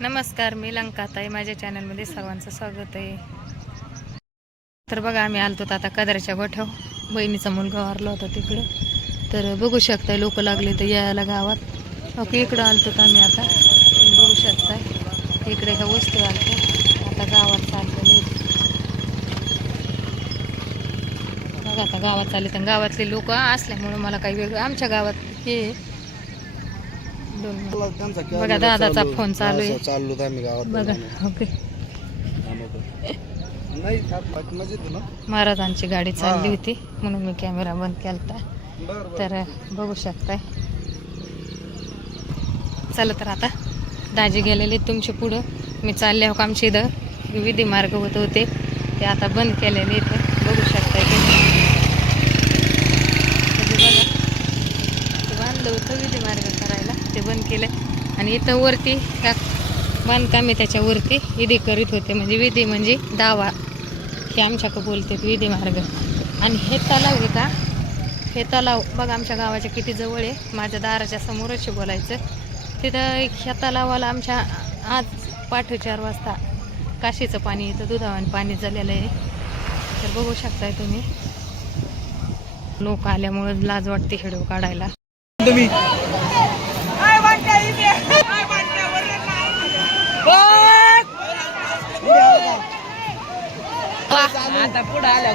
नमस्कार, मी लंकाताई. माझ्या चॅनलमध्ये सर्वांचं स्वागत आहे. तर बघा, आम्ही आलतो आता कदरच्या गोठ्याव. बहिणीचा मुलगा वारला होता तिकडं. तर बघू शकताय, लोक लागले तर यायला गावात. ओके, इकडं आलतो तर आम्ही आता. तुम्ही बघू शकताय, इकडे ह्या वस्तू आलतो. आता गावात चाललेले बघा. आता गावात चालले तर गावातले लोक असल्यामुळं मला काही वेगळं. आमच्या गावात हे बघा, दादाचा फोन चालू आहे बघा. ओके, महाराजांची गाडी चालली होती म्हणून मी कॅमेरा बंद केलता. तर बघू शकताय. चला तर आता दाजी गेलेले तुमच्या पुढं. मी चालले हो, आमचे इथं विधी मार्ग होते ते आता बंद केलेले इथं. बघू शकताय ते बांधलं होतं विधी मार्ग करायला, ते बंद केलं. आणि इथं वरती बांधकाम आहे, त्याच्यावरती विधी करीत होते. म्हणजे विधी म्हणजे दावा, हे आमच्याकडे बोलते विधी मार्ग. आणि हे तलाव आहे का, हे तलाव बघा आमच्या गावाच्या किती जवळ आहे. माझ्या दाराच्या समोरच बोलायचं. तिथं ह्या तलावाला आमच्या आज पाठ 4 वाजता काशीचं पाणी येतं, दुधावान पाणी झालेलं आहे. तर बघू शकताय तुम्ही. लोक आल्यामुळे लाज वाटते व्हिडिओ काढायला. आता पुढे आल्या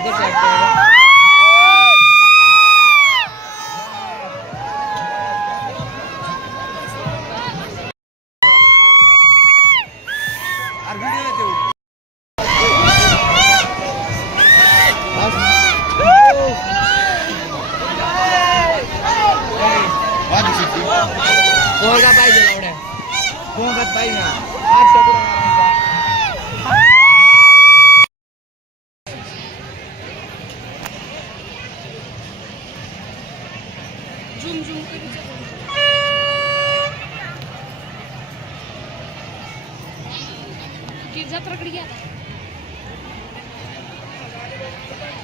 पोहगा पाहिजे एवढ्या पोहगात पाहिजे आज जत्राकडे घ्या.